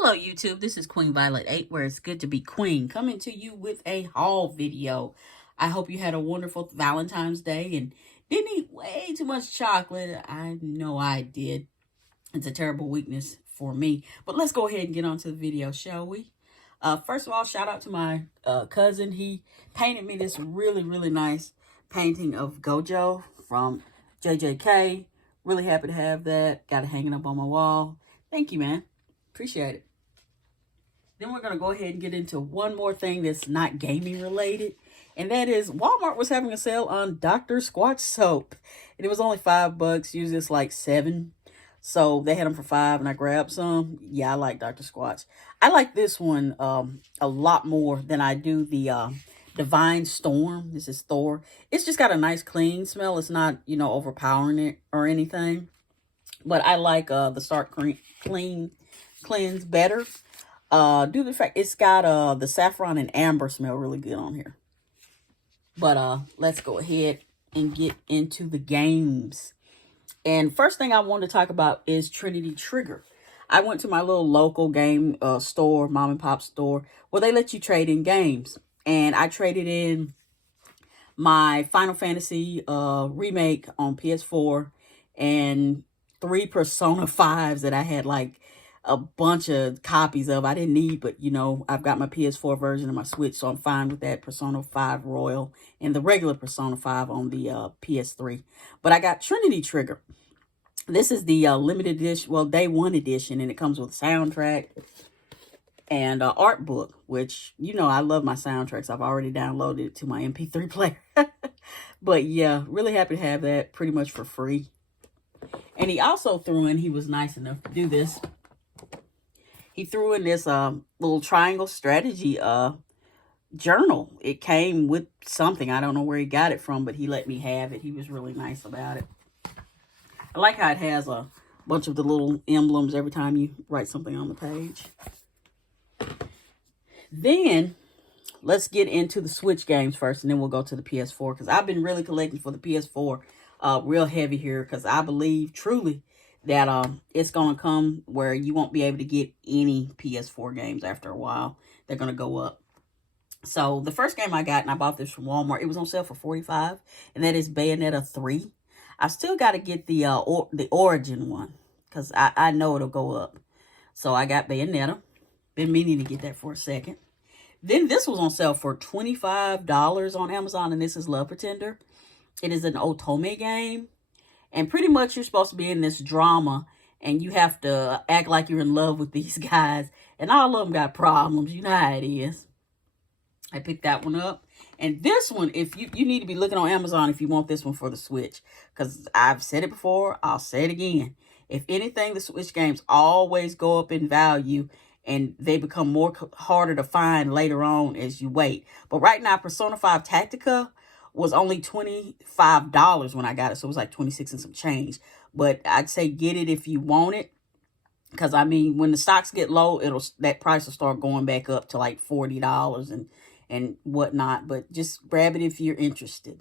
Hello YouTube, this is Queen Violet 8, where it's good to be queen, coming to you with a haul video. I hope you had a wonderful Valentine's Day and didn't eat way too much chocolate. I know I did. It's a terrible weakness for me. But let's go ahead and get on to the video, shall we? First of all, shout out to my cousin. He painted me this really nice painting of Gojo from JJK. Really happy to have that. Got it hanging up on my wall. Thank you, man. Appreciate it. Then we're going to go ahead and get into one more thing that's not gaming related. And that is Walmart was having a sale on Dr. Squatch soap. And it was only $5. Usually it's like $7. So they had them for $5 and I grabbed some. Yeah, I like Dr. Squatch. I like this one a lot more than I do the Divine Storm. This is Thor. It's just got a nice clean smell. It's not, overpowering it or anything. But I like the Start Cleanse better. Due to the fact it's got the saffron and amber smell really good on here. But let's go ahead and get into the games. And first thing I want to talk about is Trinity Trigger. I went to my little local game store, mom and pop store, where they let you trade in games. And I traded in my Final Fantasy remake on PS4 and 3 Persona 5s that I had like a bunch of copies of. I didn't need, but I've got my PS4 version of my Switch, so I'm fine with that Persona 5 Royal and the regular Persona 5 on the PS3. But I got Trinity Trigger. This is the limited edition, well, day one edition, and it comes with a soundtrack and an art book, which, I love my soundtracks. I've already downloaded it to my MP3 player. But yeah, really happy to have that pretty much for free. And he also threw in, he was nice enough to do this. He threw in this little triangle strategy journal. It came with something. I don't know where he got it from, but he let me have it. He was really nice about it. I like how it has a bunch of the little emblems every time you write something on the page. Then, let's get into the Switch games first, and then we'll go to the PS4. Because I've been really collecting for the PS4 real heavy here. Because I believe, truly, that it's going to come where you won't be able to get any PS4 games after a while. They're going to go up. So the first game I got, and I bought this from Walmart, it was on sale for $45, and that is Bayonetta 3. I still got to get the Origin one, because I know it'll go up. So I got Bayonetta. Been meaning to get that for a second. Then this was on sale for $25 on Amazon, and this is Love Pretender. It is an otome game. And pretty much you're supposed to be in this drama and you have to act like you're in love with these guys. And all of them got problems. You know how it is. I picked that one up. And this one, if you need to be looking on Amazon if you want this one for the Switch. Because I've said it before, I'll say it again. If anything, the Switch games always go up in value. And they become more harder to find later on as you wait. But right now, Persona 5 Tactica was only $25 when I got it. So it was like 26 and some change. But I'd say get it if you want it. Because, I mean, when the stocks get low, that price will start going back up to like $40 and whatnot. But just grab it if you're interested.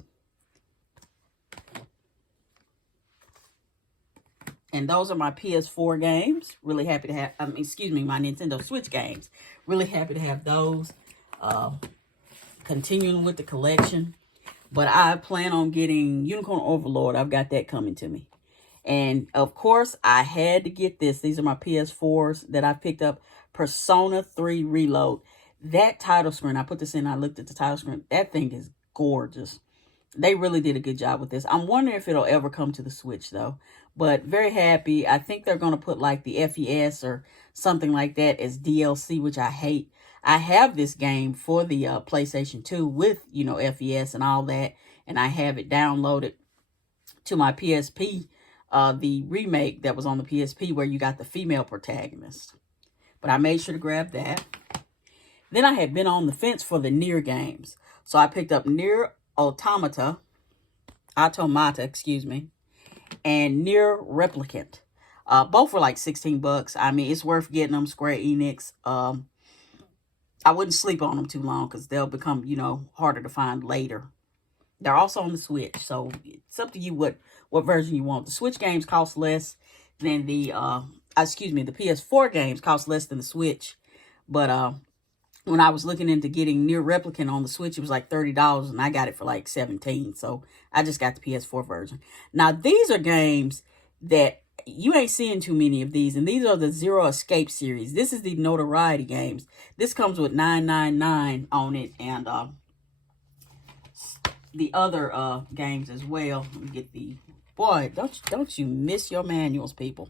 And those are my PS4 games. Really happy to have, my Nintendo Switch games. Really happy to have those. Continuing with the collection. But I plan on getting Unicorn Overlord. I've got that coming to me. And, of course, I had to get this. These are my PS4s that I picked up. Persona 3 Reload. That title screen, I put this in, I looked at the title screen. That thing is gorgeous. They really did a good job with this. I'm wondering if it'll ever come to the Switch, though. But very happy. I think they're going to put, like, the FES or something like that as DLC, which I hate. I have this game for the PlayStation 2 with, FES and all that. And I have it downloaded to my PSP, the remake that was on the PSP where you got the female protagonist. But I made sure to grab that. Then I had been on the fence for the Nier games. So I picked up Nier Automata, and Nier Replicant. Both were like $16. I mean, it's worth getting them. Square Enix. I wouldn't sleep on them too long because they'll become, harder to find later. They're also on the Switch, so it's up to you what version you want. The Switch games cost less than the excuse me, the PS4 games cost less than the Switch. But when I was looking into getting Near Replicant on the Switch, it was like $30, and I got it for like $17. So I just got the PS4 version. Now, these are games that you ain't seeing too many of these, and these are the Zero Escape series. This is the Notoriety games. This comes with 999 on it, and the other games as well. Let me get the... Boy, don't you miss your manuals, people.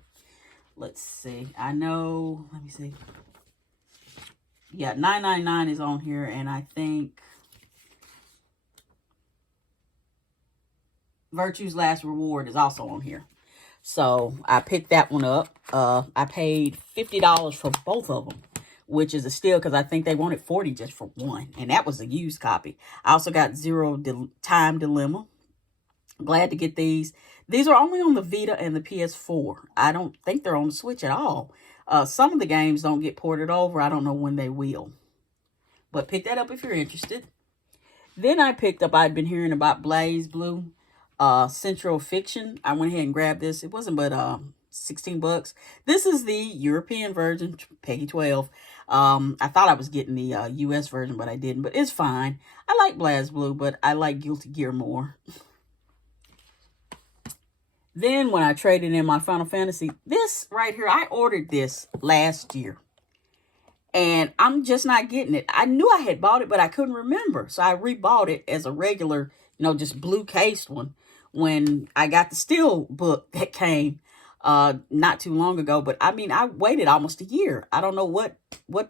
Let's see. I know... Let me see. Yeah, 999 is on here, and I think Virtue's Last Reward is also on here. So I picked that one up. I paid $50 for both of them, which is a steal because I think they wanted $40 just for one, and that was a used copy. I also got Zero Time Dilemma. Glad to get these. These are only on the Vita and the PS4. I don't think they're on the Switch at all. Some of the games don't get ported over. I don't know when they will. But pick that up if you're interested. Then I picked up, I'd been hearing about BlazBlue, Central Fiction. I went ahead and grabbed this. It wasn't but $16. This is the European version, Peggy 12. I thought I was getting the US version, but I didn't. But it's fine. I like BlazBlue, but I like Guilty Gear more. Then when I traded in my Final Fantasy, this right here, I ordered this last year. And I'm just not getting it. I knew I had bought it, but I couldn't remember. So I rebought it as a regular, just blue cased one when I got the steel book that came not too long ago. But I mean, I waited almost a year. I don't know what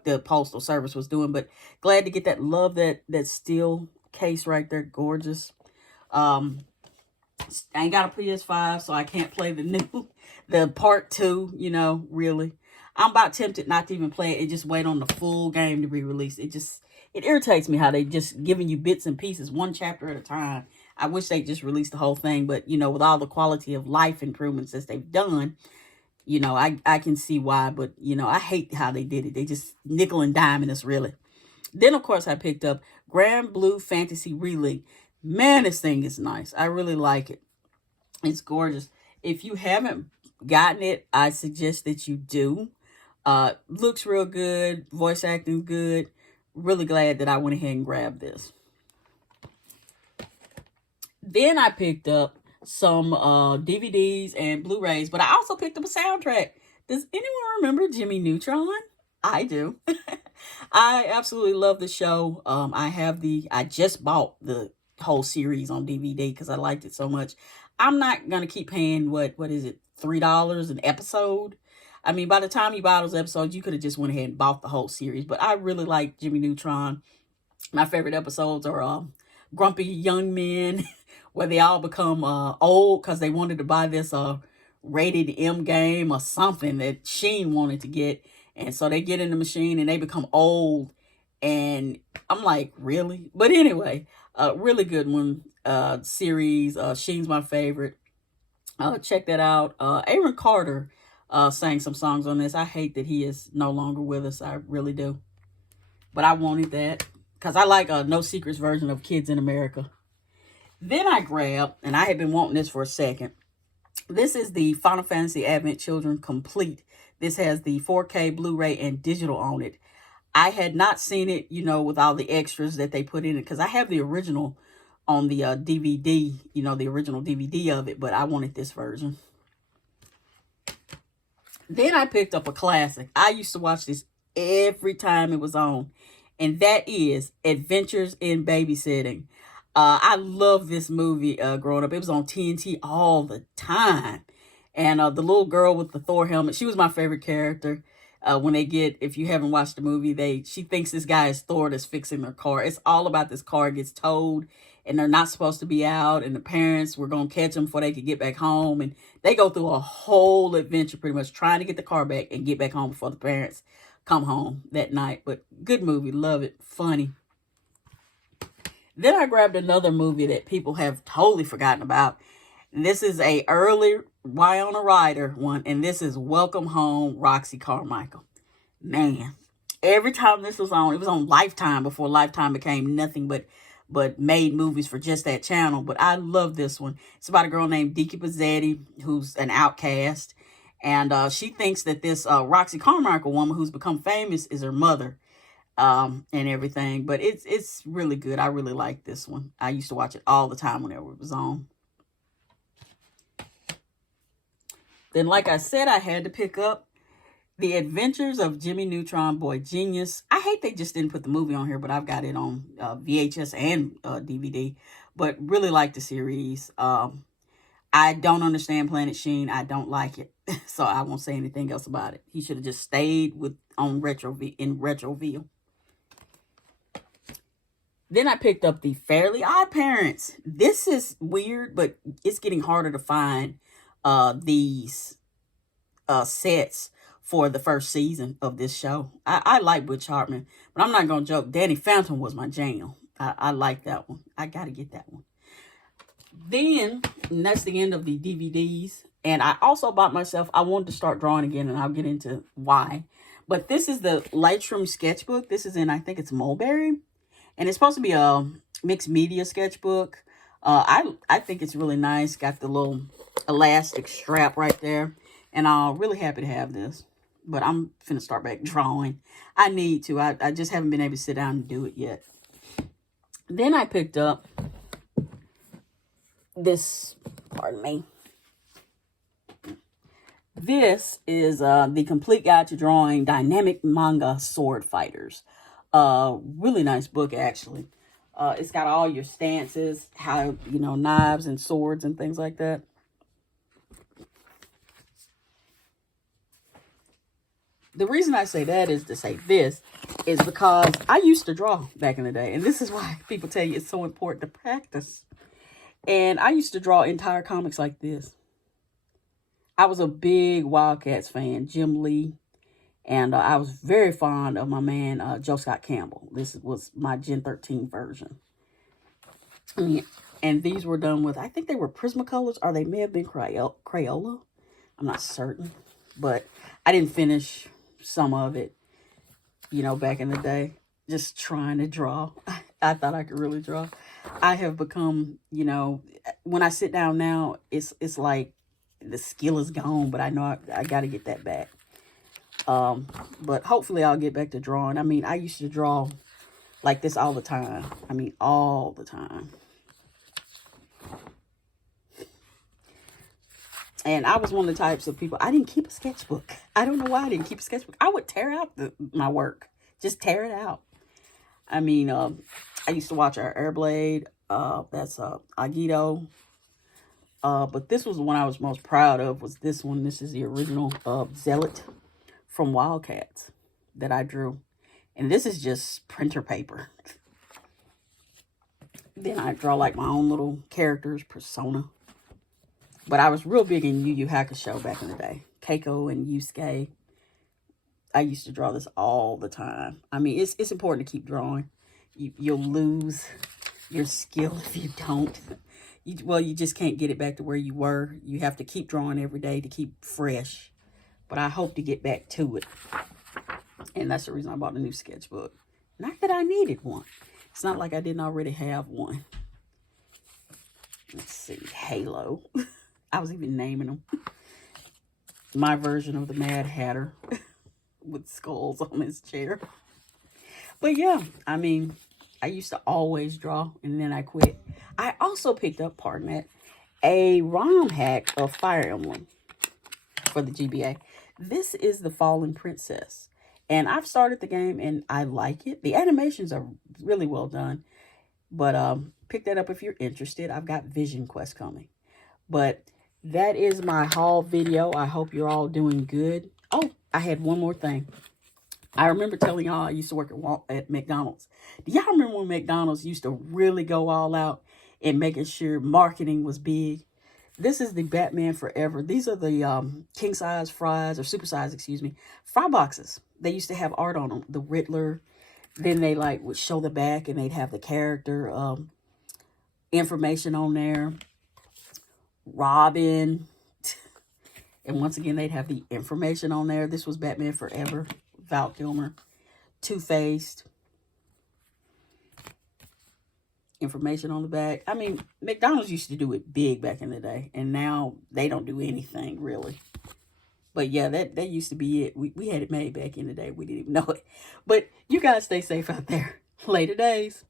the Postal Service was doing, but glad to get that. Love that steel case right there. Gorgeous. I ain't got a PS5, so I can't play the part 2, really. I'm about tempted not to even play it. Just wait on the full game to be released. It irritates me how they just giving you bits and pieces, one chapter at a time. I wish they just released the whole thing, but, with all the quality of life improvements that they've done, I can see why, but, I hate how they did it. They just nickel and diming us, really. Then, of course, I picked up Grand Blue Fantasy Relink. Man, this thing is nice. I really like it. It's gorgeous. If you haven't gotten it, I suggest that you do. Looks real good. Voice acting good. Really glad that I went ahead and grabbed this. Then I picked up some DVDs and Blu-rays, but I also picked up a soundtrack. Does anyone remember Jimmy Neutron? I do. I absolutely love the show. I just bought the whole series on DVD because I liked it so much. I'm not going to keep paying, what is it, $3 an episode? I mean, by the time you buy those episodes, you could have just went ahead and bought the whole series. But I really like Jimmy Neutron. My favorite episodes are Grumpy Young Men, where they all become old because they wanted to buy this rated M game or something that Sheen wanted to get. And so they get in the machine and they become old. And I'm like, really? But anyway, really good one. Series. Sheen's my favorite. Check that out. Aaron Carter sang some songs on this. I hate that he is no longer with us. I really do. But I wanted that because I like a No Secrets version of Kids in America. Then I grabbed, and I had been wanting this for a second. This is the Final Fantasy Advent Children Complete. This has the 4K Blu-ray and digital on it. I had not seen it, with all the extras that they put in it because I have the original on the DVD, the original DVD of it, but I wanted this version. Then I picked up a classic. I used to watch this every time it was on, and that is Adventures in Babysitting. I love this movie growing up. It was on TNT all the time. And the little girl with the Thor helmet, she was my favorite character. If you haven't watched the movie, she thinks this guy is Thor that's fixing their car. It's all about this car gets towed and they're not supposed to be out, and the parents were going to catch them before they could get back home. And they go through a whole adventure pretty much trying to get the car back and get back home before the parents come home that night. But good movie. Love it. Funny. Then I grabbed another movie that people have totally forgotten about. And this is a early Winona Ryder one, and this is Welcome Home, Roxy Carmichael. Man, every time this was on, it was on Lifetime before Lifetime became nothing but made movies for just that channel. But I love this one. It's about a girl named Diki Pizzetti, who's an outcast, And she thinks that this Roxy Carmichael woman who's become famous is her mother, and everything. But it's really good. I really like this one. I used to watch it all the time whenever it was on. Then, like I said, I had to pick up The Adventures of Jimmy Neutron Boy Genius. I hate they just didn't put the movie on here, but I've got it on VHS and DVD. But really like the series. I don't understand Planet Sheen. I don't like it. So I won't say anything else about it. He should have just stayed in Retroville. Then I picked up the Fairly Odd Parents. This is weird, but it's getting harder to find these sets for the first season of this show. I like Butch Hartman, but I'm not going to joke. Danny Phantom was my jam. I like that one. I got to get that one. Then, that's the end of the DVDs. And I also bought myself, I wanted to start drawing again, and I'll get into why. But this is the Lightroom sketchbook. This is in, I think it's Mulberry. And it's supposed to be a mixed media sketchbook. I think it's really nice. Got the little elastic strap right there. And I'm really happy to have this. But I'm finna start back drawing. I need to. I just haven't been able to sit down and do it yet. Then I picked up this, pardon me. This is the Complete Guide to Drawing Dynamic Manga Sword Fighters. Really nice book, actually. It's got all your stances, how, knives and swords and things like that. The reason I say that is to say this is because I used to draw back in the day. And this is why people tell you it's so important to practice. And I used to draw entire comics like this. I was a big Wildcats fan, Jim Lee. And I was very fond of my man, Joe Scott Campbell. This was my Gen 13 version. And these were done with, I think they were Prismacolors, or they may have been Crayola. I'm not certain. But I didn't finish some of it, back in the day. Just trying to draw. I thought I could really draw. I have become, when I sit down now, it's like the skill is gone, but I know I got to get that back. But hopefully I'll get back to drawing. I used to draw like this all the time. All the time. And I was one of the types of people, I didn't keep a sketchbook. I don't know why I didn't keep a sketchbook. I would tear out my work. Just tear it out. I used to watch our Airblade. That's Agito. But this was the one I was most proud of, was this one. This is the original Zealot from Wildcats that I drew. And this is just printer paper. Then I draw like my own little characters, persona. But I was real big in Yu Yu Hakusho back in the day. Keiko and Yusuke. I used to draw this all the time. It's important to keep drawing. You'll lose your skill if you don't. You just can't get it back to where you were. You have to keep drawing every day to keep fresh. But I hope to get back to it. And that's the reason I bought a new sketchbook. Not that I needed one. It's not like I didn't already have one. Let's see. Halo. I was even naming them. My version of the Mad Hatter with skulls on his chair. But yeah, I used to always draw, and then I quit. I also picked up, pardon that, a ROM hack of Fire Emblem for the GBA. This is the Fallen Princess. And I've started the game, and I like it. The animations are really well done. But pick that up if you're interested. I've got Vision Quest coming. But that is my haul video. I hope you're all doing good. Oh, I had one more thing. I remember telling y'all I used to work at McDonald's. Do y'all remember when McDonald's used to really go all out in making sure marketing was big? This is the Batman Forever. These are the king size fries, or super size, excuse me, fry boxes. They used to have art on them. The Riddler. Then they would show the back, and they'd have the character information on there. Robin. And once again, they'd have the information on there. This was Batman Forever. Val Kilmer. Two-Faced. Information on the back. McDonald's used to do it big back in the day. And now they don't do anything, really. But yeah, that used to be it. We had it made back in the day. We didn't even know it. But you guys stay safe out there. Later days.